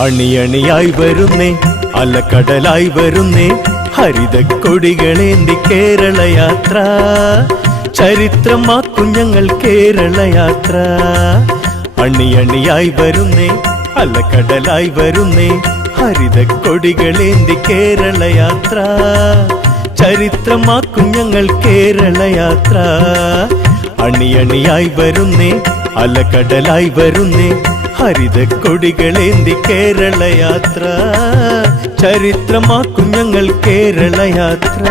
അണിയണിയായി വരുന്നേ അലക്കടലായി വരുന്നേ ഹരിതക്കൊടികളേന്തി കേരളയാത്ര. ചരിത്രമാക്കും ഞങ്ങൾ കേരളയാത്ര. അണിയണിയായി വരുന്നേ അലക്കടലായി വരുന്നേ ഹരിതക്കൊടികളേന്തി കേരളയാത്ര. ചരിത്രമാക്കും ഞങ്ങൾ കേരളയാത്ര. അണിയണിയായി വരുന്നേ അലക്കടലായി വരുന്നേ ഹരിതക്കൊടികളേന്തി കേരളയാത്ര. ചരിത്രമാക്കും ഞങ്ങൾ കേരളയാത്ര.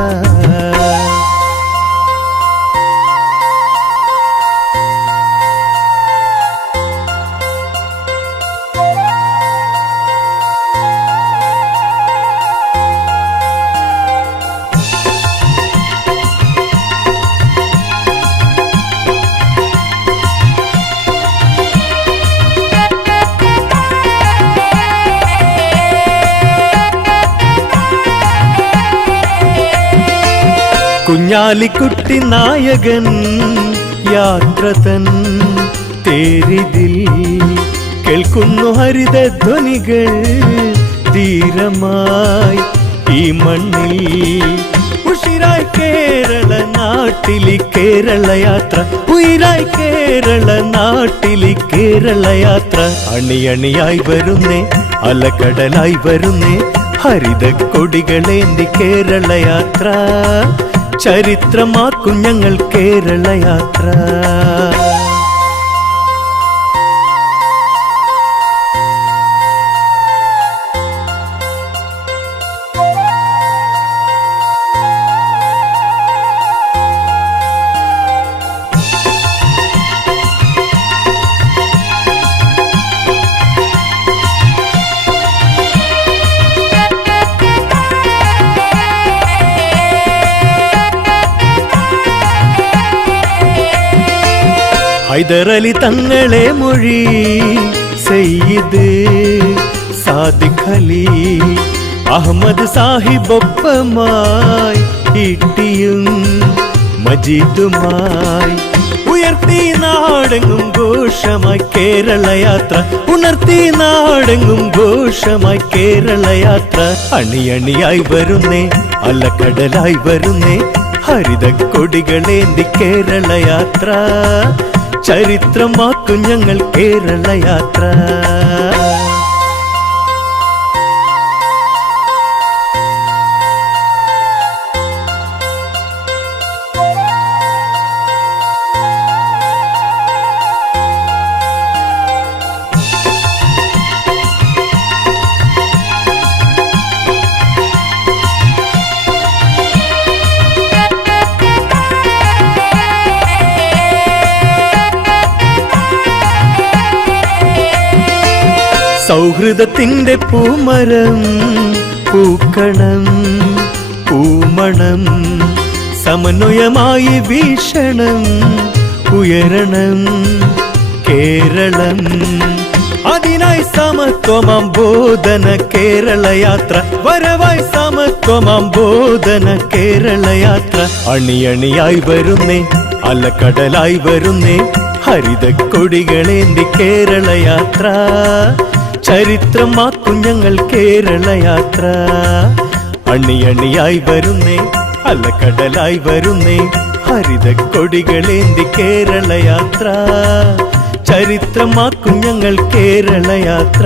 കുഞ്ഞാലിക്കുട്ടി നായകൻ യാത്രതൻ തേരിതിൽ കേൾക്കുന്നു ഹരിതധ്വനികൾ ധീരമായി ഈ മണ്ണിൽ. ഉഷിരായി കേരള നാട്ടിലി കേരളയാത്ര. ഉയിരായി കേരള നാട്ടിലി കേരളയാത്ര. അണിയണിയായി വരുന്നേ അലക്കടലായി വരുന്നേ ഹരിതക്കൊടികളേന്തി കേരളയാത്ര. ചരിത്രമാക്കും ഞങ്ങൾ കേരളയാത്ര. ഹൈദരലി തങ്ങളെ മൊഴി സയ്യിദ് സാദിഖ് അലി അഹമ്മദ് സാഹിബൊപ്പമായി ഇട്ടിയും മജീദുമായി ഉയർത്തി നാടെങ്ങും ഘോഷമായി കേരളയാത്ര. ഉണർത്തി നാടെങ്ങും ഘോഷമായി കേരളയാത്ര. അണിയണിയായി വരുന്നേ അലക്കടലായി വരുന്നേ ഹരിതക്കൊടികളേന്തി കേരളയാത്ര. ചരിത്രമാക്കും ഞങ്ങൾ കേരളയാത്ര. സൗഹൃദത്തിന്റെ പൂമരം പൂക്കണം പൂമണം സമന്വയമായി വീക്ഷണം ഉയരണം കേരളം. അതിനായി സമത്വമാം ബോധന കേരളയാത്ര. വരവായി സമത്വമാം ബോധന കേരളയാത്ര. അണിയണിയായി വരുന്നേ അലക്കടലായി വരുന്നേ ഹരിതക്കൊടികളേന്തി കേരളയാത്ര. ചരിത്രമാക്കും ഞങ്ങൾ കേരളയാത്ര. അണിയണിയായി വരുന്നേ അലക്കടലായി വരുന്നേ ഹരിതക്കൊടികളേന്തി കേരളയാത്ര. ചരിത്രമാക്കും ഞങ്ങൾ കേരളയാത്ര.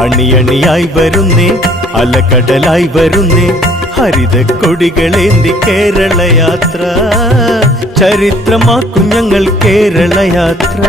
അണിയണിയായി വരുന്നേ അലക്കടലായി വരുന്നേ ഹരിതക്കൊടികളേന്തി കേരളയാത്ര. ചരിത്രമാക്കും ഞങ്ങൾ കേരളയാത്ര.